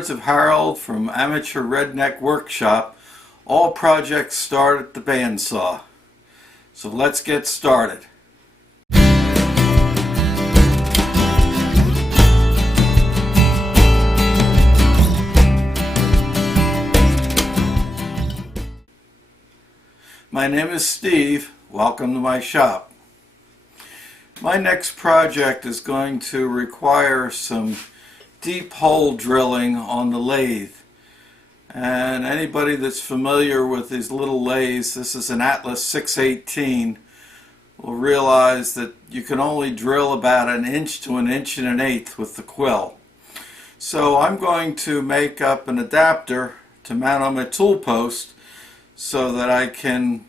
words of Harold from Amateur Redneck Workshop, all projects start at the bandsaw. So let's get started. My name is Steve. Welcome to my shop. My next project is going to require some deep hole drilling on the lathe. And anybody that's familiar with these little lathes, this is an Atlas 618, will realize that you can only drill about 1 inch to 1 1/8 inches with the quill. So I'm going to make up an adapter to mount on my tool post so that I can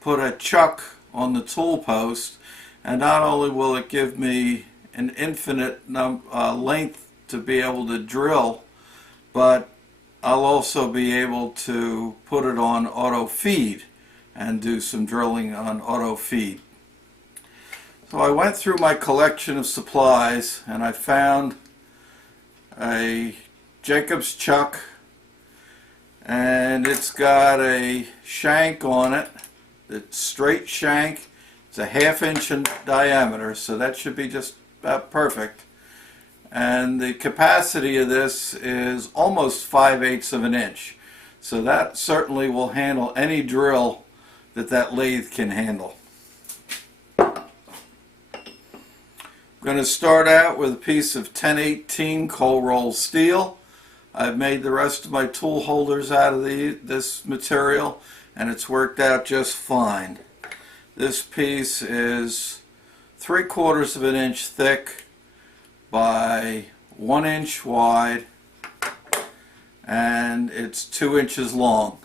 put a chuck on the tool post, and not only will it give me an infinite length to be able to drill, but I'll also be able to put it on auto feed and do some drilling on auto feed. So I went through my collection of supplies and I found a Jacob's chuck, and it's got a shank on it. It's straight shank. It's a 1/2 inch in diameter, so that should be just about perfect. And the capacity of this is almost 5/8 of an inch. So that certainly will handle any drill that lathe can handle. I'm going to start out with a piece of 1018 cold roll steel. I've made the rest of my tool holders out of this material, and it's worked out just fine. This piece is 3/4 of an inch thick by 1 inch wide, and it's 2 inches long.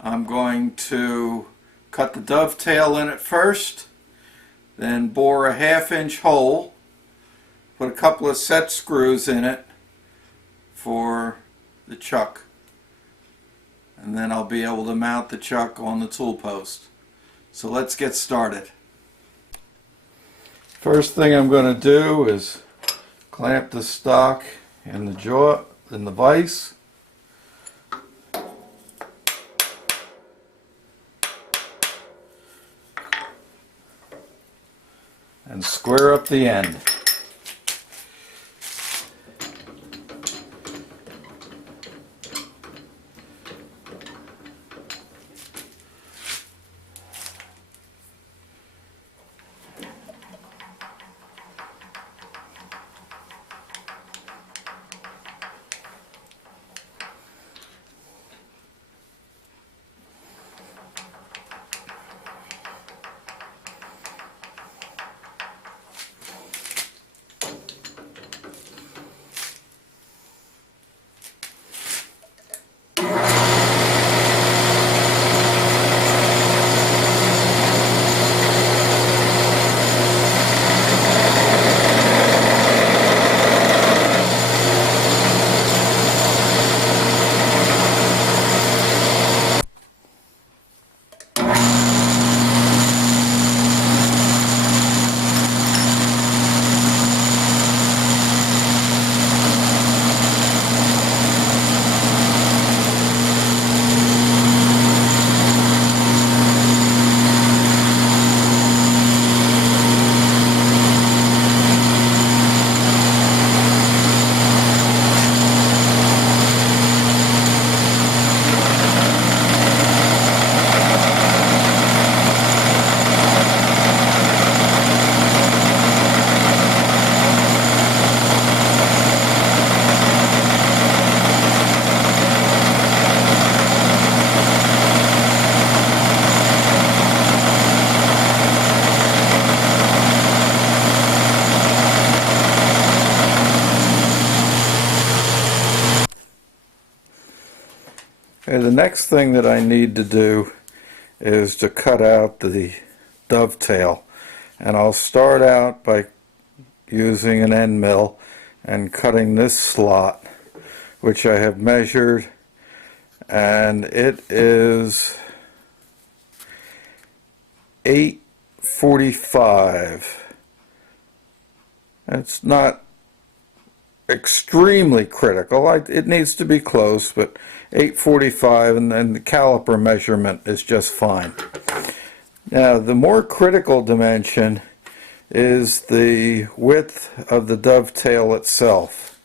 I'm going to cut the dovetail in it first, then bore a 1/2 inch hole, put a couple of set screws in it for the chuck, and then I'll be able to mount the chuck on the tool post. So let's get started. First thing I'm going to do is clamp the stock in the vise. And square up the end. Okay, the next thing that I need to do is to cut out the dovetail, and I'll start out by using an end mill and cutting this slot, which I have measured, and it is 845. It's not extremely critical. It needs to be close, but 845, and then the caliper measurement is just fine. Now, the more critical dimension is the width of the dovetail itself.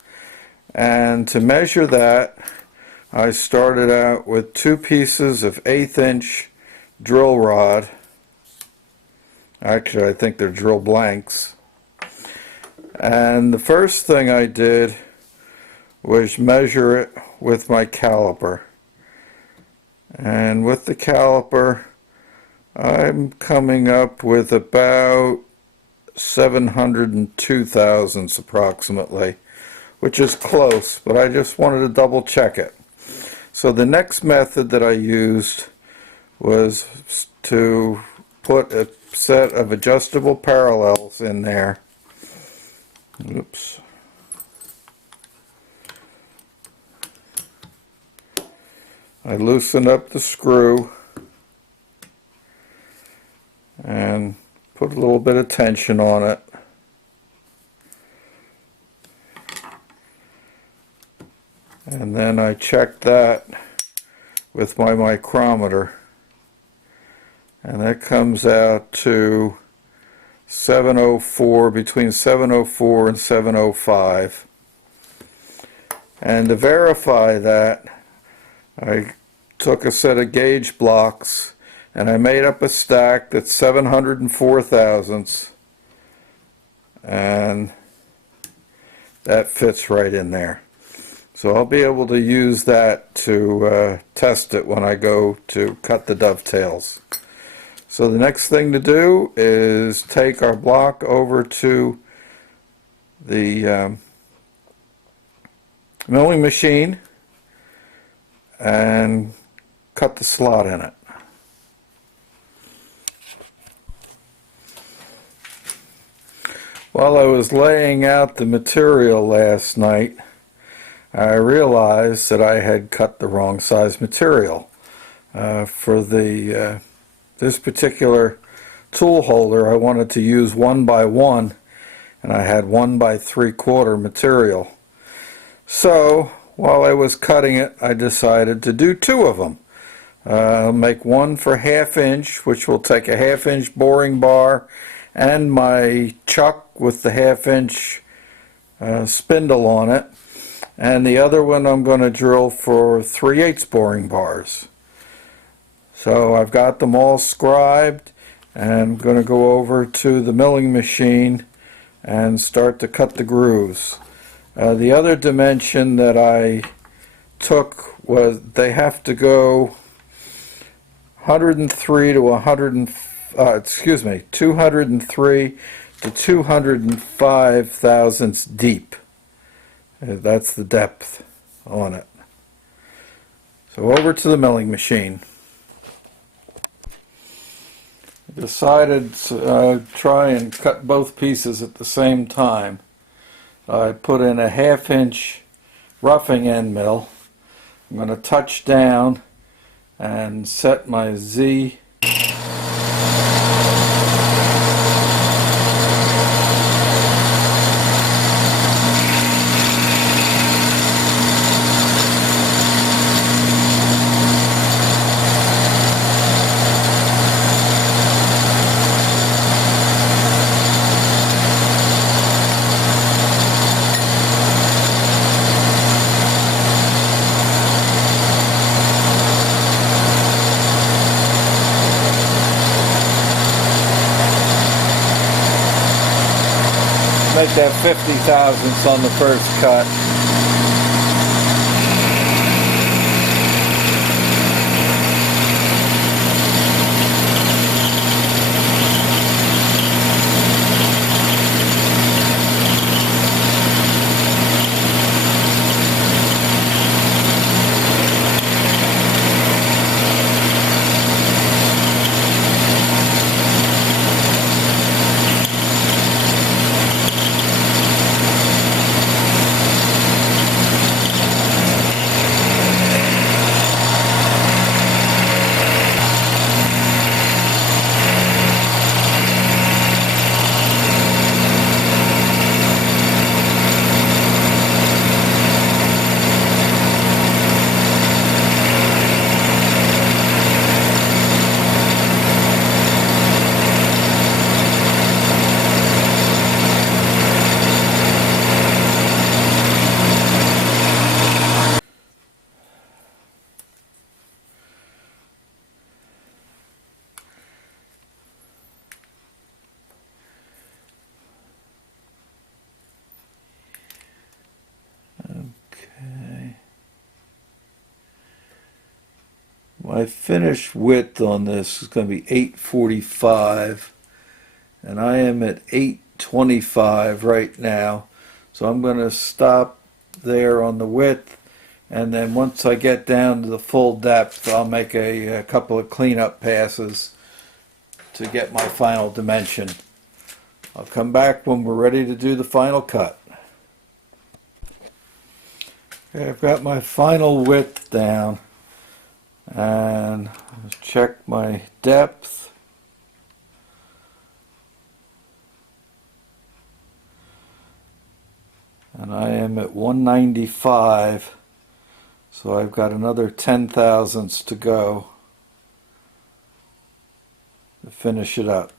And to measure that, I started out with 2 pieces of 1/8 inch drill rod. Actually, I think they're drill blanks. And the first thing I did was measure it with my caliper. And with the caliper, I'm coming up with about 702 thousandths approximately, which is close, but I just wanted to double check it. So the next method that I used was to put a set of adjustable parallels in there. Oops. I loosened up the screw and put a little bit of tension on it. And then I checked that with my micrometer, and that comes out to 704, between 704 and 705. And to verify that, I took a set of gauge blocks and I made up a stack that's 704 thousandths, and that fits right in there. So I'll be able to use that to test it when I go to cut the dovetails. So the next thing to do is take our block over to the milling machine and cut the slot in it. While I was laying out the material last night, I realized that I had cut the wrong size material. For this particular tool holder, I wanted to use 1x1, and I had 1x3/4 material. So while I was cutting it, I decided to do 2 of them. I'll make one for 1/2 inch, which will take a 1/2 inch boring bar and my chuck with the 1/2 inch spindle on it, and the other one I'm going to drill for 3/8 boring bars. So I've got them all scribed, and I'm going to go over to the milling machine and start to cut the grooves. The other dimension that I took was they have to go 103 to 203 to 205 thousandths deep. That's the depth on it. So over to the milling machine. I decided to try and cut both pieces at the same time. I put in a 1/2 inch roughing end mill. I'm going to touch down and set my Z. Make that 50 thousandths on the first cut. My finished width on this is going to be 845, and I am at 825 right now. So I'm going to stop there on the width, and then once I get down to the full depth, I'll make a couple of cleanup passes to get my final dimension. I'll come back when we're ready to do the final cut. Okay, I've got my final width down, and check my depth. And I am at 195, so I've got another 10 thousandths to go to finish it up.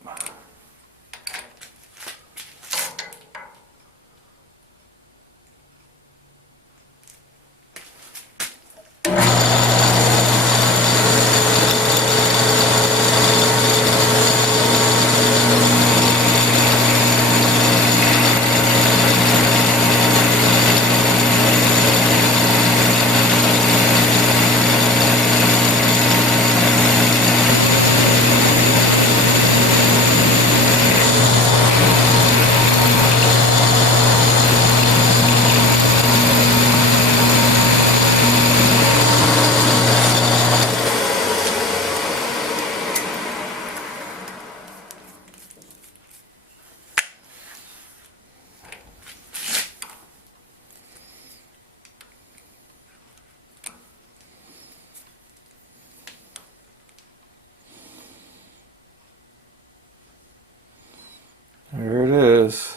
There it is.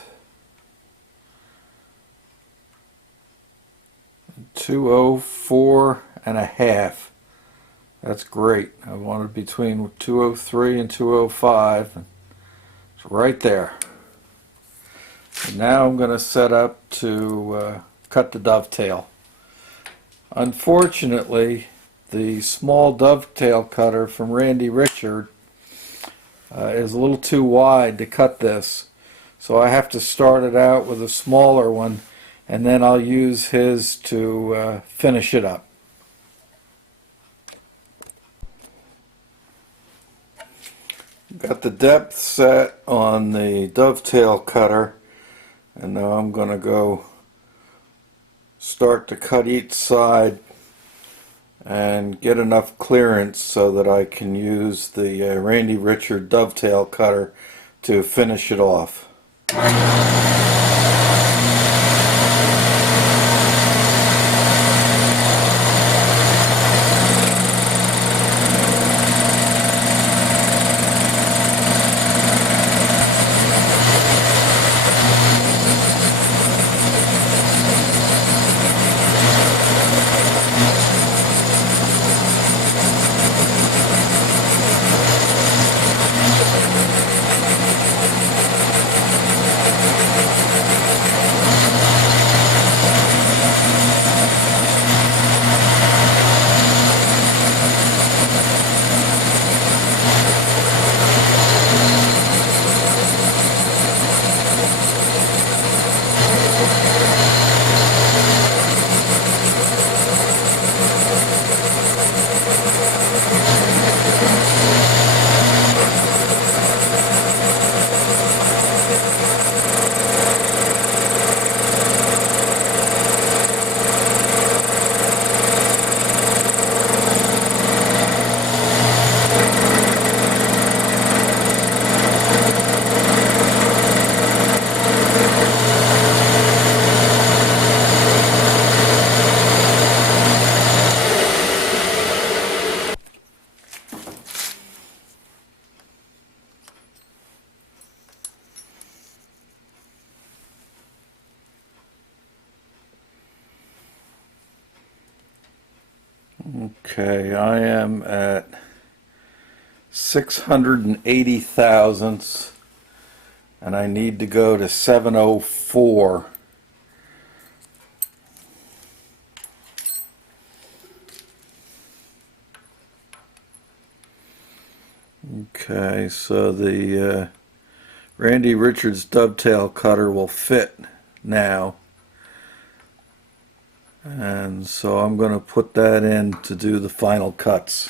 204 and a half. That's great. I wanted between 203 and 205. It's right there. And now I'm going to set up to cut the dovetail. Unfortunately, the small dovetail cutter from Randy Richard is a little too wide to cut this, so I have to start it out with a smaller one, and then I'll use his to finish it up. Got the depth set on the dovetail cutter, and now I'm going to go start to cut each side and get enough clearance so that I can use the Randy Richard dovetail cutter to finish it off. Okay, I am at 680 thousandths, and I need to go to 704. Okay, so the Randy Richards dovetail cutter will fit now. And so I'm going to put that in to do the final cuts.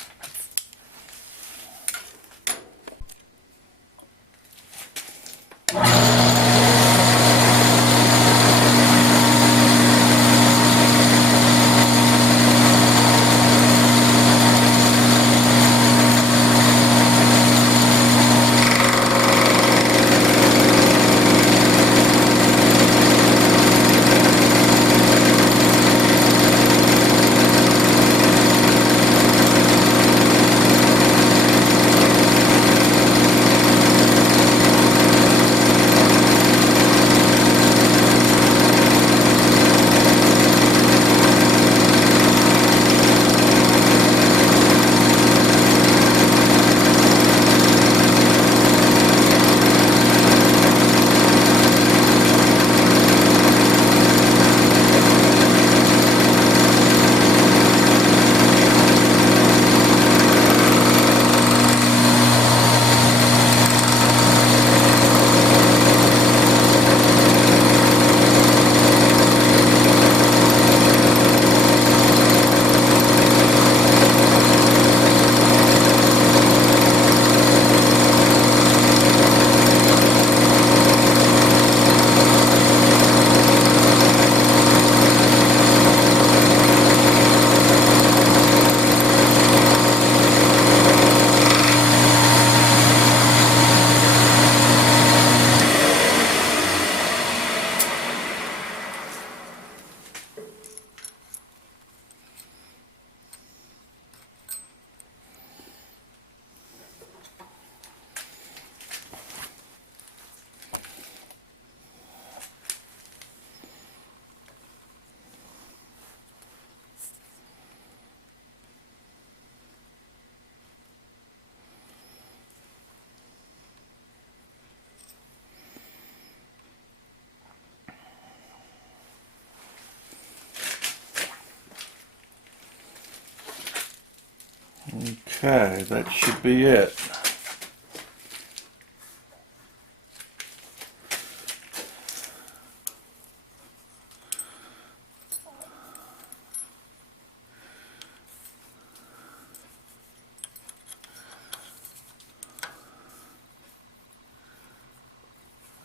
Okay, that should be it.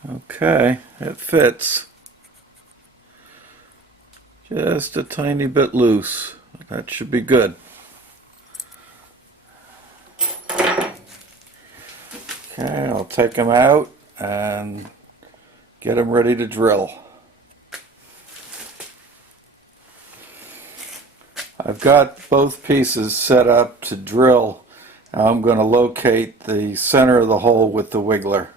Okay, it fits. Just a tiny bit loose. That should be good. Okay, I'll take them out and get them ready to drill. I've got both pieces set up to drill. Now I'm going to locate the center of the hole with the wiggler.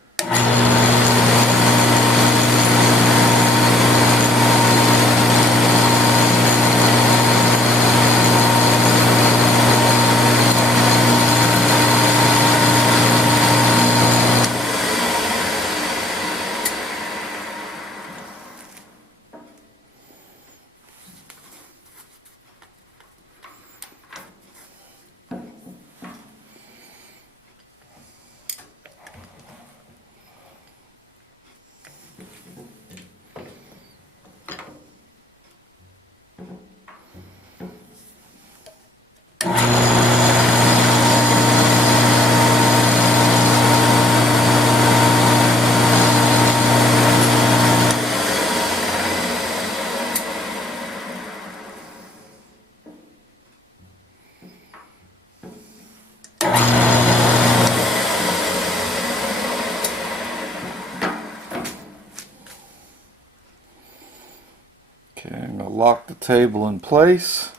Okay, I'm going to lock the table in place.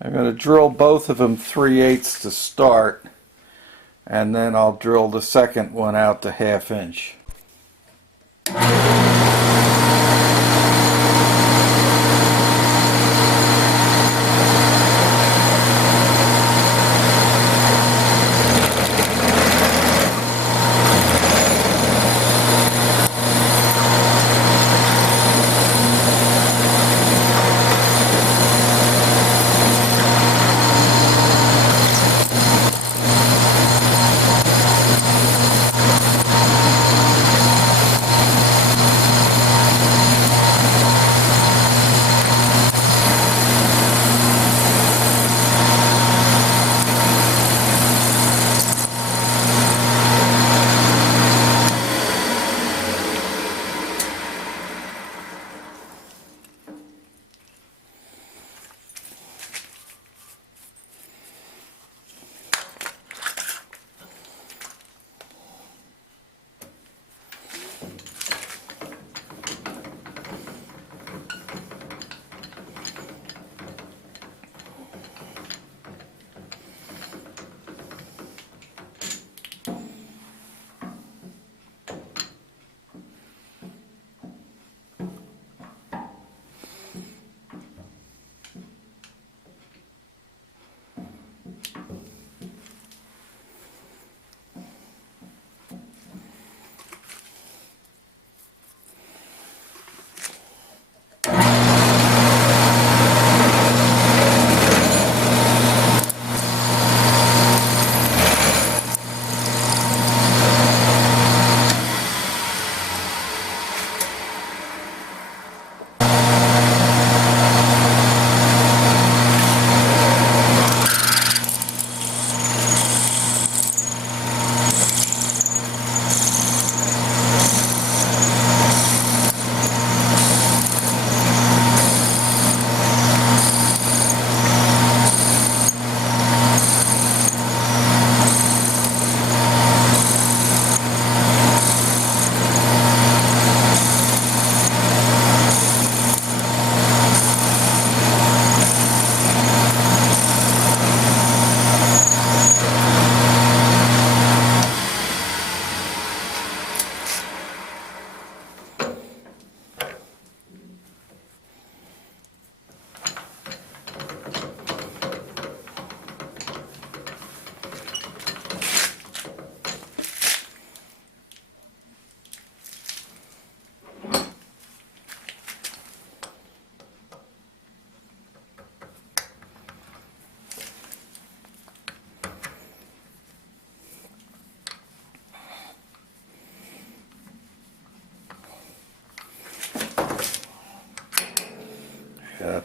I'm going to drill both of them 3/8 to start, and then I'll drill the second one out to 1/2 inch.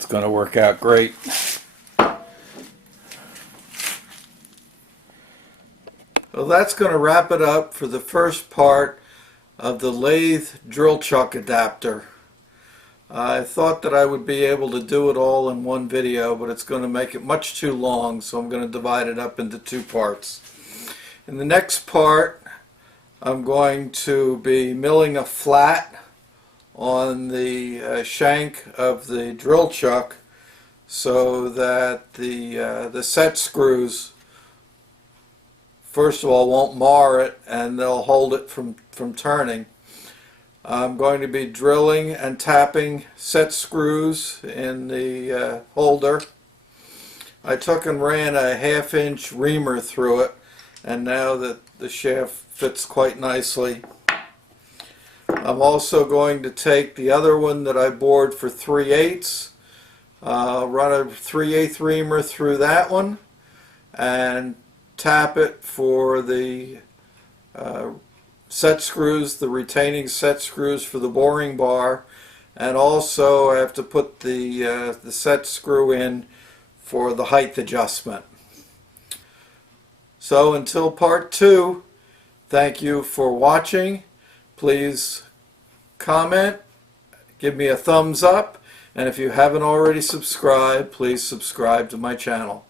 That's going to work out great. Well, that's going to wrap it up for the first part of the lathe drill chuck adapter. I thought that I would be able to do it all in one video, but it's going to make it much too long, so I'm going to divide it up into two parts. In the next part, I'm going to be milling a flat on the shank of the drill chuck so that the set screws, first of all, won't mar it and they'll hold it from turning. I'm going to be drilling and tapping set screws in the holder. I took and ran a 1/2-inch reamer through it, and now that the shaft fits quite nicely. I'm also going to take the other one that I bored for 3/8, run a 3/8 reamer through that one, and tap it for the set screws, the retaining set screws for the boring bar, and also I have to put the set screw in for the height adjustment. So until part 2, thank you for watching. Please comment, give me a thumbs up, and if you haven't already subscribed, please subscribe to my channel.